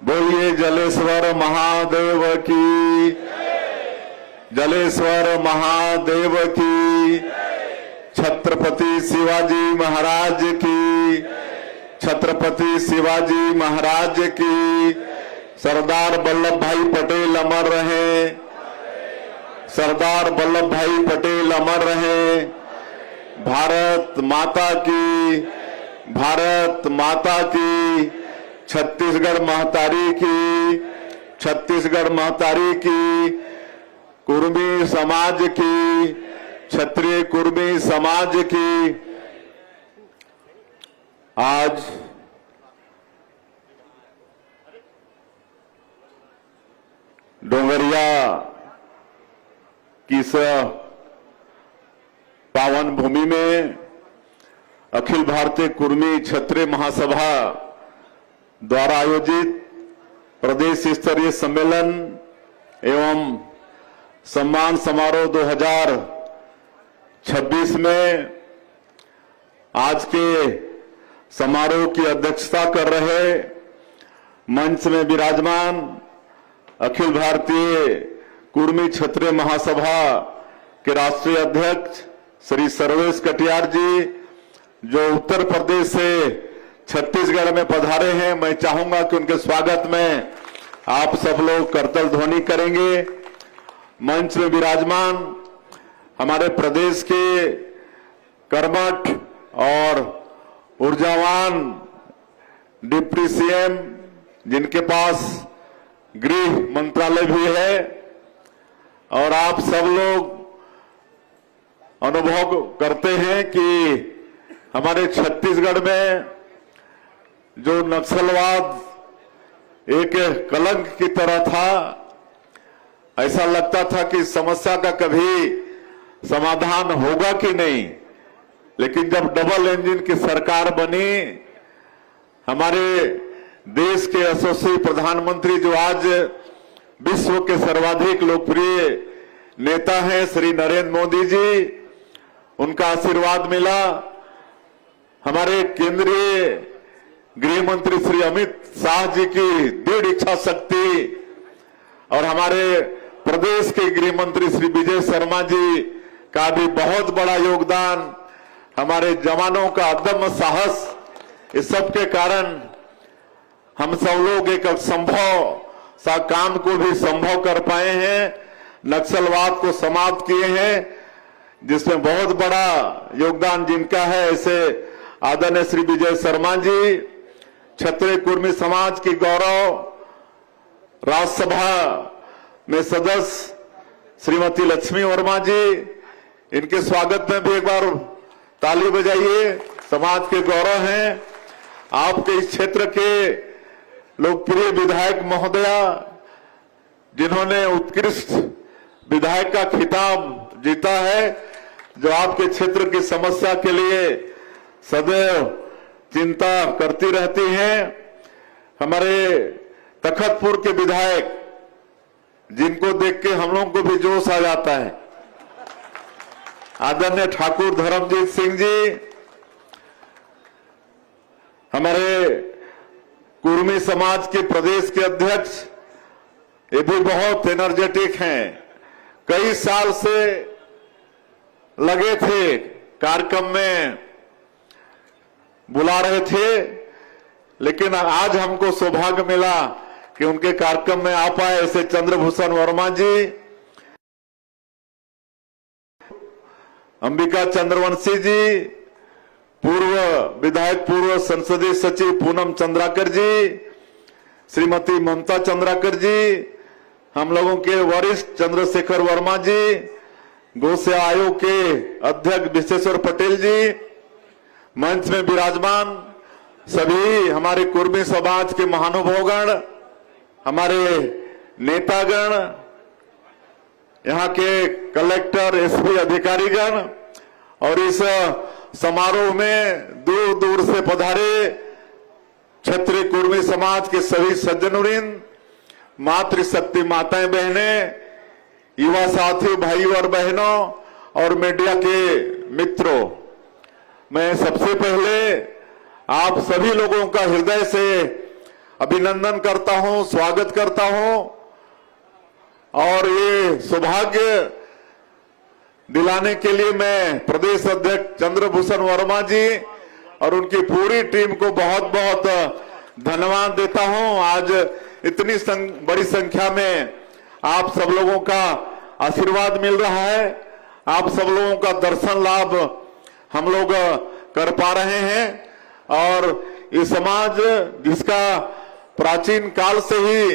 बोलिए जलेश्वर महादेव की, जलेश्वर महादेव की, छत्रपति शिवाजी महाराज की, छत्रपति शिवाजी महाराज की। सरदार वल्लभ भाई पटेल अमर रहे, सरदार वल्लभ भाई पटेल अमर रहे। भारत माता की, भारत माता की। छत्तीसगढ़ महतारी की, छत्तीसगढ़ महतारी की। कुर्मी समाज की, क्षत्रिय कुर्मी समाज की। आज डोंगरिया की इस पावन भूमि में अखिल भारतीय कुर्मी क्षत्रिय महासभा द्वारा आयोजित प्रदेश स्तरीय सम्मेलन एवं सम्मान समारोह 2026 में आज के समारोह की अध्यक्षता कर रहे मंच में विराजमान अखिल भारतीय कुर्मी क्षत्रिय महासभा के राष्ट्रीय अध्यक्ष श्री सर्वेश कटियार जी, जो उत्तर प्रदेश से छत्तीसगढ़ में पधारे हैं, मैं चाहूंगा कि उनके स्वागत में आप सब लोग करतल ध्वनि करेंगे। मंच में विराजमान हमारे प्रदेश के कर्मठ और ऊर्जावान डिप्टी सीएम, जिनके पास गृह मंत्रालय भी है, और आप सब लोग अनुभव करते हैं कि हमारे छत्तीसगढ़ में जो नक्सलवाद एक कलंक की तरह था, ऐसा लगता था कि समस्या का कभी समाधान होगा कि नहीं। लेकिन जब डबल इंजन की सरकार बनी, हमारे देश के यशस्वी प्रधानमंत्री जो आज विश्व के सर्वाधिक लोकप्रिय नेता हैं श्री नरेंद्र मोदी जी, उनका आशीर्वाद मिला। हमारे केंद्रीय गृह मंत्री श्री अमित शाह जी की दृढ़ इच्छा शक्ति और हमारे प्रदेश के गृह मंत्री श्री विजय शर्मा जी का भी बहुत बड़ा योगदान, हमारे जवानों का अदम्य साहस, इस सब के कारण हम सब लोग एक असंभव सा काम को भी संभव कर पाए हैं, नक्सलवाद को समाप्त किए हैं, जिसमें बहुत बड़ा योगदान जिनका है ऐसे आदरणीय श्री विजय शर्मा जी, क्षत्रिय कुर्मी समाज की गौरव राज्यसभा में सदस्य श्रीमती लक्ष्मी वर्मा जी, इनके स्वागत में भी एक बार ताली बजाइए। समाज के गौरव हैं। आपके इस क्षेत्र के लोकप्रिय विधायक महोदया, जिन्होंने उत्कृष्ट विधायक का खिताब जीता है, जो आपके क्षेत्र की समस्या के लिए सदैव चिंता करती रहती हैं। हमारे तखतपुर के विधायक, जिनको देख के हम लोगों को भी जोश आ जाता है, आदरणीय ठाकुर धर्मजीत सिंह जी, हमारे कुर्मी समाज के प्रदेश के अध्यक्ष, ये भी बहुत एनर्जेटिक हैं। कई साल से लगे थे, कार्यक्रम में बुला रहे थे, लेकिन आज हमको सौभाग्य मिला कि उनके कार्यक्रम में आ पाए। ऐसे चंद्रभूषण वर्मा जी, अंबिका चंद्रवंशी जी, पूर्व विधायक पूर्व संसदीय सचिव पूनम चंद्राकर जी, श्रीमती ममता चंद्राकर जी, हम लोगों के वरिष्ठ चंद्रशेखर वर्मा जी, गौसे आयोग के अध्यक्ष विश्वेश्वर पटेल जी, मंच में विराजमान सभी हमारे कुर्मी समाज के महानुभावगण, हमारे नेतागण, यहाँ के कलेक्टर एसपी अधिकारीगण, और इस समारोह में दूर दूर से पधारे क्षत्रिय कुर्मी समाज के सभी सज्जनवृंद, मातृशक्ति माताएं बहनें, युवा साथियों भाइयों और बहनों और मीडिया के मित्रों, मैं सबसे पहले आप सभी लोगों का हृदय से अभिनंदन करता हूं, स्वागत करता हूं और ये सौभाग्य दिलाने के लिए मैं प्रदेश अध्यक्ष चंद्रभूषण वर्मा जी और उनकी पूरी टीम को बहुत बहुत धन्यवाद देता हूं। आज इतनी बड़ी संख्या में आप सब लोगों का आशीर्वाद मिल रहा है, आप सब लोगों का दर्शन लाभ हम लोग कर पा रहे हैं और ये समाज जिसका प्राचीन काल से ही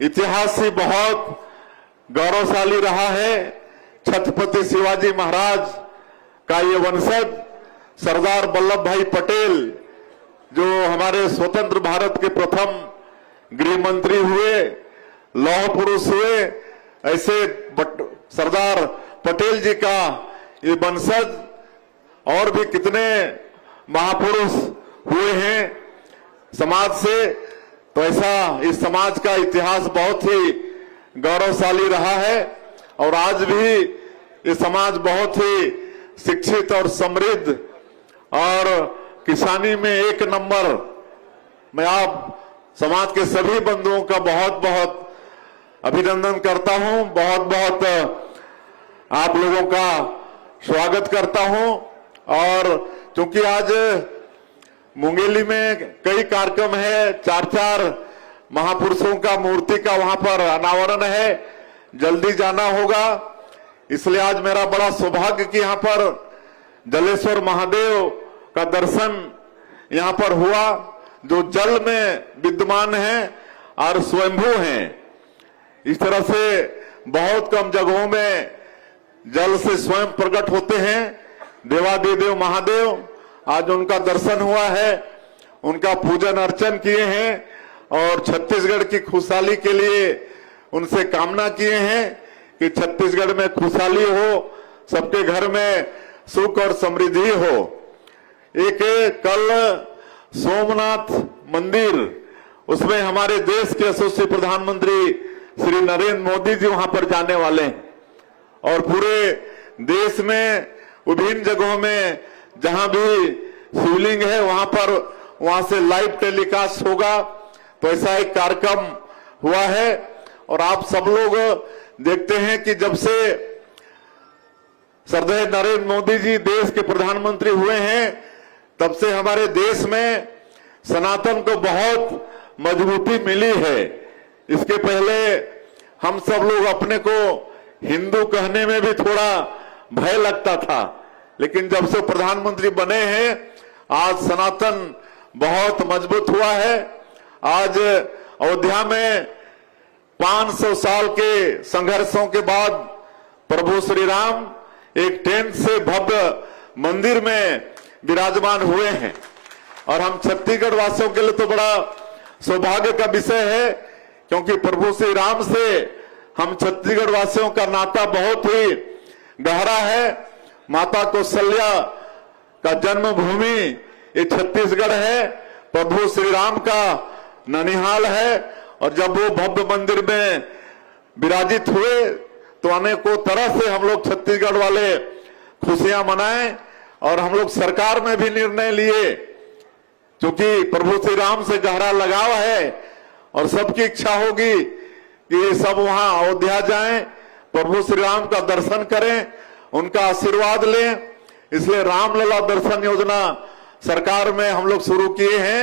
इतिहास से बहुत गौरवशाली रहा है, छत्रपति शिवाजी महाराज का ये वंशज सरदार वल्लभ भाई पटेल जो हमारे स्वतंत्र भारत के प्रथम गृह मंत्री हुए, लौह पुरुष हुए, ऐसे सरदार पटेल जी का ये वंशज और भी कितने महापुरुष हुए हैं समाज से। तो ऐसा इस समाज का इतिहास बहुत ही गौरवशाली रहा है और आज भी ये समाज बहुत ही शिक्षित और समृद्ध और किसानी में एक नंबर। मैं आप समाज के सभी बंधुओं का बहुत बहुत अभिनंदन करता हूं, बहुत बहुत आप लोगों का स्वागत करता हूं। और क्योंकि आज मुंगेली में कई कार्यक्रम है, 4 महापुरुषों का मूर्ति का वहां पर अनावरण है, जल्दी जाना होगा, इसलिए आज मेरा बड़ा सौभाग्य कि यहां पर जलेश्वर महादेव का दर्शन यहां पर हुआ, जो जल में विद्यमान है और स्वयंभू हैं। इस तरह से बहुत कम जगहों में जल से स्वयं प्रकट होते हैं देवादिदेव महादेव। आज उनका दर्शन हुआ है, उनका पूजन अर्चन किए हैं और छत्तीसगढ़ की खुशहाली के लिए उनसे कामना किए हैं कि छत्तीसगढ़ में खुशहाली हो, सबके घर में सुख और समृद्धि हो। एक कल सोमनाथ मंदिर, उसमें हमारे देश के यशस्वी प्रधानमंत्री श्री नरेंद्र मोदी जी वहां पर जाने वाले हैं और पूरे देश में विभिन्न जगहों में जहां भी शिवलिंग है वहां से लाइव टेलीकास्ट होगा। तो ऐसा एक कार्यक्रम हुआ है और आप सब लोग देखते हैं कि जब से श्रद्धेय नरेंद्र मोदी जी देश के प्रधानमंत्री हुए हैं तब से हमारे देश में सनातन को बहुत मजबूती मिली है। इसके पहले हम सब लोग अपने को हिंदू कहने में भी थोड़ा भय लगता था, लेकिन जब से प्रधानमंत्री बने हैं आज सनातन बहुत मजबूत हुआ है। आज अयोध्या में 500 साल के संघर्षों के बाद प्रभु श्री राम एक टेंट से भव्य मंदिर में विराजमान हुए हैं और हम छत्तीसगढ़ वासियों के लिए तो बड़ा सौभाग्य का विषय है, क्योंकि प्रभु श्री राम से हम छत्तीसगढ़ वासियों का नाता बहुत ही गहरा है। माता कौशल्या का जन्मभूमि ये छत्तीसगढ़ है, प्रभु श्री राम का ननिहाल है और जब वो भव्य मंदिर में विराजित हुए तो अनेकों तरह से हम लोग छत्तीसगढ़ वाले खुशियां मनाए और हम लोग सरकार में भी निर्णय लिए, क्योंकि प्रभु श्री राम से गहरा लगाव है और सबकी इच्छा होगी कि सब वहां अयोध्या जाएं, प्रभु श्री राम का दर्शन करें, उनका आशीर्वाद लें। इसलिए रामलला दर्शन योजना सरकार में हम लोग शुरू किए हैं।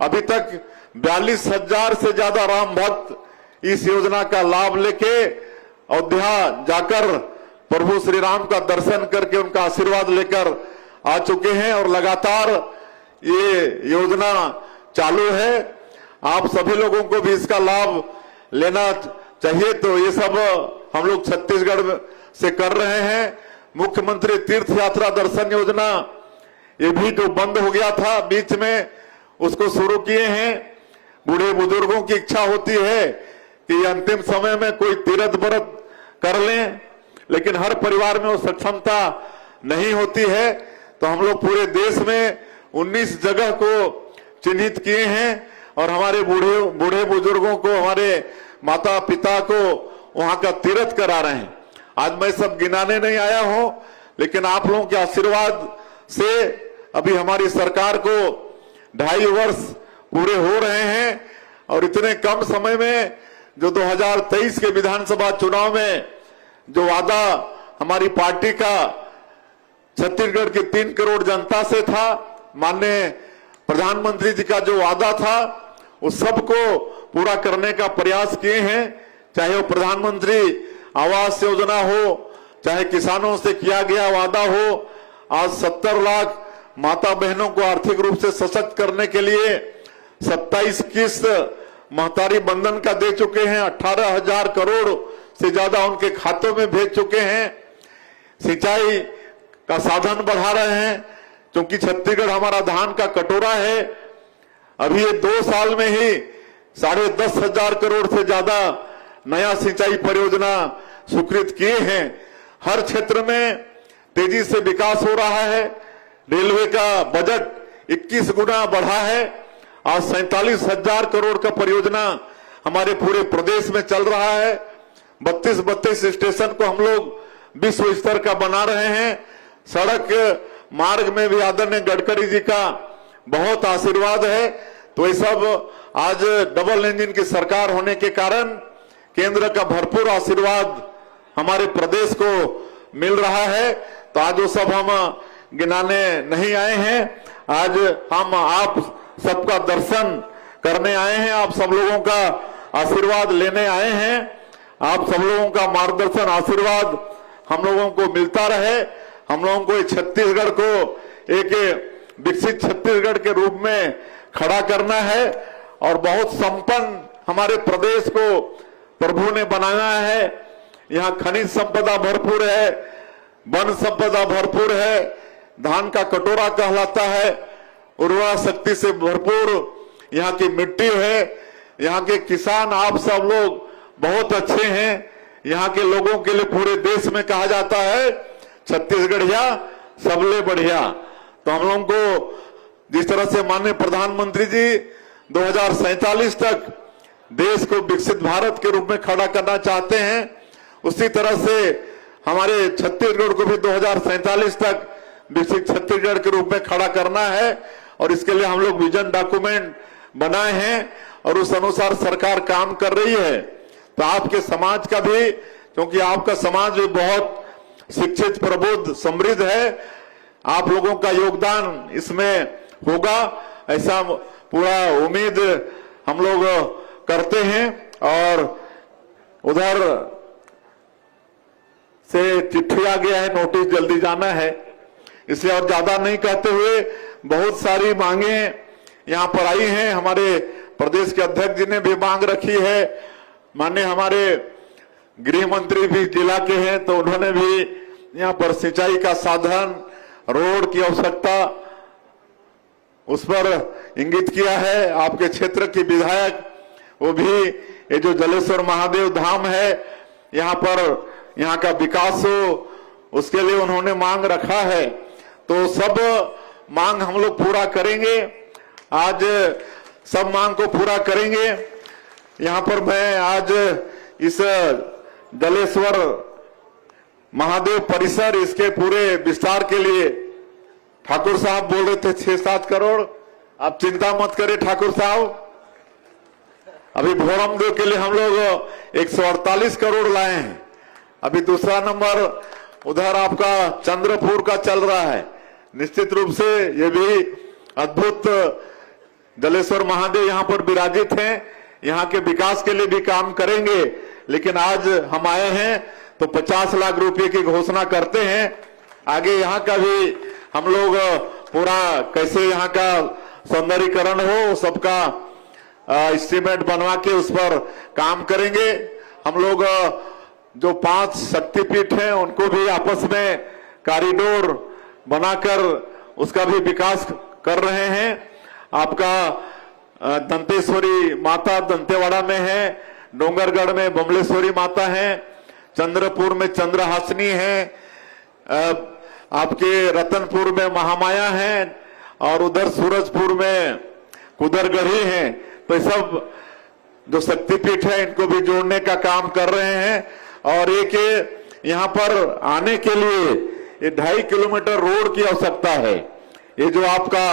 अभी तक 42,000 से ज्यादा राम भक्त इस योजना का लाभ लेके अयोध्या जाकर प्रभु श्री राम का दर्शन करके उनका आशीर्वाद लेकर आ चुके हैं और लगातार ये योजना चालू है। आप सभी लोगों को भी इसका लाभ लेना चाहिए। तो ये सब हम लोग छत्तीसगढ़ से कर रहे हैं। मुख्यमंत्री तीर्थ यात्रा दर्शन योजना ये भी जो बंद हो गया था बीच में, उसको शुरू किए हैं। बूढ़े बुजुर्गों की इच्छा होती है कि अंतिम समय में कोई तीर्थ व्रत कर लें, लेकिन हर परिवार में वो सक्षमता नहीं होती है। तो हम लोग पूरे देश में 19 जगह को चिन्हित किए हैं और हमारे बूढ़े बुजुर्गों को, हमारे माता पिता को वहां का तीर्थ करा रहे हैं। आज मैं सब गिनाने नहीं आया हूं, लेकिन आप लोगों के आशीर्वाद से अभी हमारी सरकार को 2.5 वर्ष पूरे हो रहे हैं और इतने कम समय में जो 2023 के विधानसभा चुनाव में जो वादा हमारी पार्टी का छत्तीसगढ़ की 3 करोड़ जनता से था, माननीय प्रधानमंत्री जी का जो वादा था, उस सबको पूरा करने का प्रयास किए हैं। चाहे वो प्रधानमंत्री आवास योजना हो, चाहे किसानों से किया गया वादा हो। आज 70 लाख माता बहनों को आर्थिक रूप से सशक्त करने के लिए 27 किस्त महतारी बंधन का दे चुके हैं। 18,000 करोड़ से ज्यादा उनके खातों में भेज चुके हैं। सिंचाई का साधन बढ़ा रहे हैं, क्योंकि छत्तीसगढ़ हमारा धान का कटोरा है। अभी ये 2 साल में ही 10,500 करोड़ से ज्यादा नया सिंचाई परियोजना स्वीकृत किए हैं। हर क्षेत्र में तेजी से विकास हो रहा है। रेलवे का बजट 21 गुना बढ़ा है। आज 47,000 करोड़ का परियोजना हमारे पूरे प्रदेश में चल रहा है। 32 स्टेशन को हम लोग विश्व स्तर का बना रहे हैं। सड़क मार्ग में भी आदरणीय गडकरी जी का बहुत आशीर्वाद है। तो ये सब आज डबल इंजन की सरकार होने के कारण केंद्र का भरपूर आशीर्वाद हमारे प्रदेश को मिल रहा है। तो आज वो सब हम गिनाने नहीं आए हैं। आज हम आप सबका दर्शन करने आए हैं, आप सब लोगों का आशीर्वाद लेने आए हैं। आप सब लोगों का मार्गदर्शन आशीर्वाद हम लोगों को मिलता रहे। हम लोगों को छत्तीसगढ़ को एक विकसित छत्तीसगढ़ के रूप में खड़ा करना है और बहुत संपन्न हमारे प्रदेश को प्रभु ने बनाया है। यहाँ खनिज संपदा भरपूर है, वन संपदा भरपूर है, धान का कटोरा कहलाता है, उर्वरा शक्ति से भरपूर यहाँ की मिट्टी है। यहाँ के किसान आप सब लोग बहुत अच्छे हैं। यहाँ के लोगों के लिए पूरे देश में कहा जाता है छत्तीसगढ़िया सबले बढ़िया। तो हम लोगों को जिस तरह से माननीय प्रधानमंत्री जी 2047 तक देश को विकसित भारत के रूप में खड़ा करना चाहते हैं, उसी तरह से हमारे छत्तीसगढ़ को भी 2047 तक विकसित छत्तीसगढ़ के रूप में खड़ा करना है। और इसके लिए हम लोग विजन डॉक्यूमेंट बनाए हैं और उस अनुसार सरकार काम कर रही है। तो आपके समाज का भी, क्योंकि आपका समाज भी बहुत शिक्षित, प्रबुद्ध, समृद्ध है, आप लोगों का योगदान इसमें होगा, ऐसा पूरा उम्मीद हम लोग करते हैं। और उधर से चिट्ठी आ गया है, नोटिस जल्दी जाना है, इसलिए और ज्यादा नहीं कहते हुए बहुत सारी मांगे यहाँ पर आई हैं। हमारे प्रदेश के अध्यक्ष जी ने भी मांग रखी है। माननीय हमारे गृह मंत्री भी जिला के हैं, तो उन्होंने भी यहाँ पर सिंचाई का साधन, रोड की आवश्यकता, उस पर इंगित किया है। आपके क्षेत्र की विधायक वो भी ये जो जलेश्वर महादेव धाम है, यहाँ पर यहाँ का विकास हो, उसके लिए उन्होंने मांग रखा है। तो सब मांग हम लोग पूरा करेंगे। आज सब मांग को पूरा करेंगे। यहाँ पर मैं आज इस जलेश्वर महादेव परिसर, इसके पूरे विस्तार के लिए ठाकुर साहब बोल रहे थे 6-7 करोड़। आप चिंता मत करें ठाकुर साहब, अभी भोरमदेव के लिए हम लोग 148 करोड़ लाए हैं। अभी दूसरा नंबर उधर आपका चंद्रपुर का चल रहा है। निश्चित रूप से ये भी अद्भुत जलेश्वर महादेव यहाँ पर विराजित हैं, यहाँ के विकास के लिए भी काम करेंगे। लेकिन आज हम आए हैं तो 50 लाख रुपए की घोषणा करते हैं। आगे यहाँ का भी हम लोग पूरा कैसे यहाँ का सौंदर्यीकरण हो, सबका एस्टीमेट बनवा के उस पर काम करेंगे। हम लोग जो 5 शक्तिपीठ हैं उनको भी आपस में कॉरिडोर बनाकर उसका भी विकास कर रहे हैं। आपका दंतेश्वरी माता दंतेवाड़ा में है, डोंगरगढ़ में बमलेश्वरी माता है, चंद्रपुर में चंद्रहासिनी है, आपके रतनपुर में महामाया है और उधर सूरजपुर में कुदरगढ़ी है। तो सब जो शक्तिपीठ है इनको भी जोड़ने का काम कर रहे हैं। और एक यहाँ पर आने के लिए ये 2.5 किलोमीटर रोड की आवश्यकता है। ये जो आपका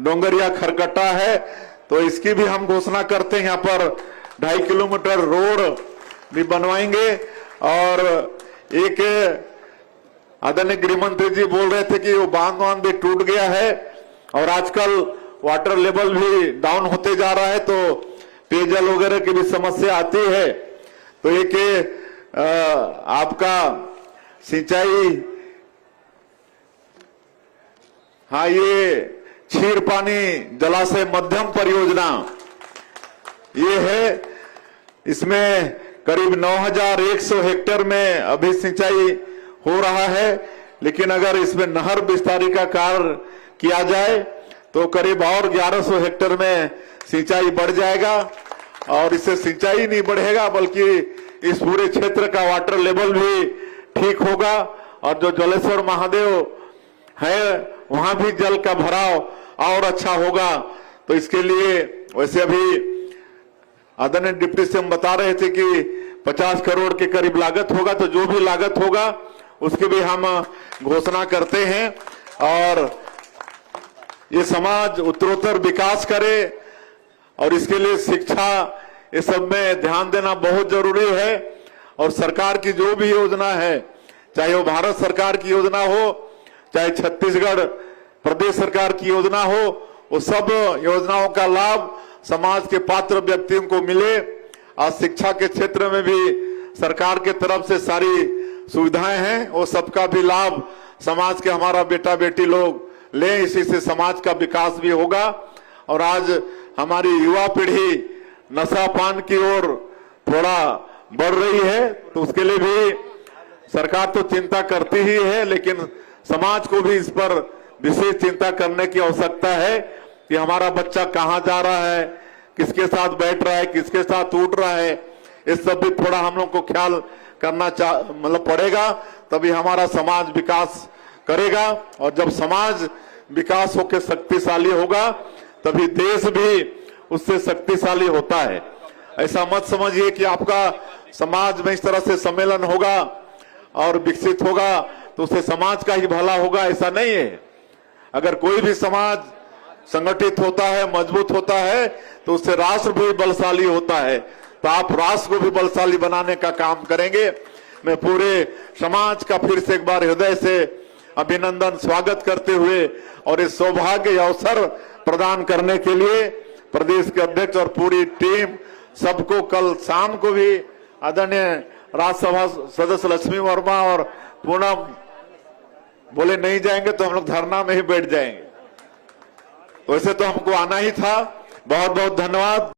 डोंगरिया खरकट्टा है, तो इसकी भी हम घोषणा करते हैं। यहाँ पर 2.5 किलोमीटर रोड भी बनवाएंगे। और एक आदरणीय गृह मंत्री जी बोल रहे थे कि वो बांध भी टूट गया है और आजकल वाटर लेवल भी डाउन होते जा रहा है, तो पेयजल वगैरह की भी समस्या आती है। तो एक आपका सिंचाई, हाँ, ये क्षीर पानी जलाशय मध्यम परियोजना ये है। इसमें करीब 9,100 हेक्टेयर में अभी सिंचाई हो रहा है, लेकिन अगर इसमें नहर विस्तारिका कार्य किया जाए तो करीब और 1100 हेक्टेयर में सिंचाई बढ़ जाएगा। और इससे सिंचाई नहीं बढ़ेगा बल्कि इस पूरे क्षेत्र का वाटर लेवल भी ठीक होगा। और जो जलेश्वर महादेव है वहां भी जल का भराव और अच्छा होगा। तो इसके लिए वैसे अभी आदरणीय डिप्टी सीएम बता रहे थे कि 50 करोड़ के करीब लागत होगा, तो जो भी लागत होगा उसकी भी हम घोषणा करते हैं। और ये समाज उत्तरोत्तर विकास करे और इसके लिए शिक्षा, ये सब में ध्यान देना बहुत जरूरी है। और सरकार की जो भी योजना है, चाहे वो भारत सरकार की योजना हो, चाहे छत्तीसगढ़ प्रदेश सरकार की योजना हो, वो सब योजनाओं का लाभ समाज के पात्र व्यक्तियों को मिले। आज शिक्षा के क्षेत्र में भी सरकार के तरफ से सारी सुविधाएं हैं, वो सबका भी लाभ समाज के हमारा बेटा बेटी लोग ले। इसी से समाज का विकास भी होगा। और आज हमारी युवा पीढ़ी नशा पान की ओर थोड़ा बढ़ रही है, तो उसके लिए भी सरकार तो चिंता करती ही है, लेकिन समाज को भी इस पर विशेष चिंता करने की आवश्यकता है कि हमारा बच्चा कहाँ जा रहा है, किसके साथ बैठ रहा है, किसके साथ उठ रहा है। इस सब भी थोड़ा हम लोग को ख्याल करना मतलब पड़ेगा, तभी हमारा समाज विकास करेगा। और जब समाज विकास होकर शक्तिशाली होगा तभी देश भी उससे शक्तिशाली होता है। ऐसा मत समझिए कि आपका समाज में इस तरह से सम्मेलन होगा और विकसित होगा तो उससे समाज का ही भला होगा, ऐसा नहीं है। अगर कोई भी समाज संगठित होता है, मजबूत होता है, तो उससे राष्ट्र भी बलशाली होता है। तो आप राष्ट्र को भी बलशाली बनाने का काम करेंगे। मैं पूरे समाज का फिर से एक बार हृदय से अभिनंदन स्वागत करते हुए और इस सौभाग्य अवसर प्रदान करने के लिए प्रदेश के अध्यक्ष और पूरी टीम सबको कल शाम को भी आदरणीय राज्यसभा सदस्य लक्ष्मी वर्मा और पूनम बोले नहीं जाएंगे तो हम लोग धरना में ही बैठ जाएंगे। तो वैसे तो हमको आना ही था। बहुत बहुत धन्यवाद।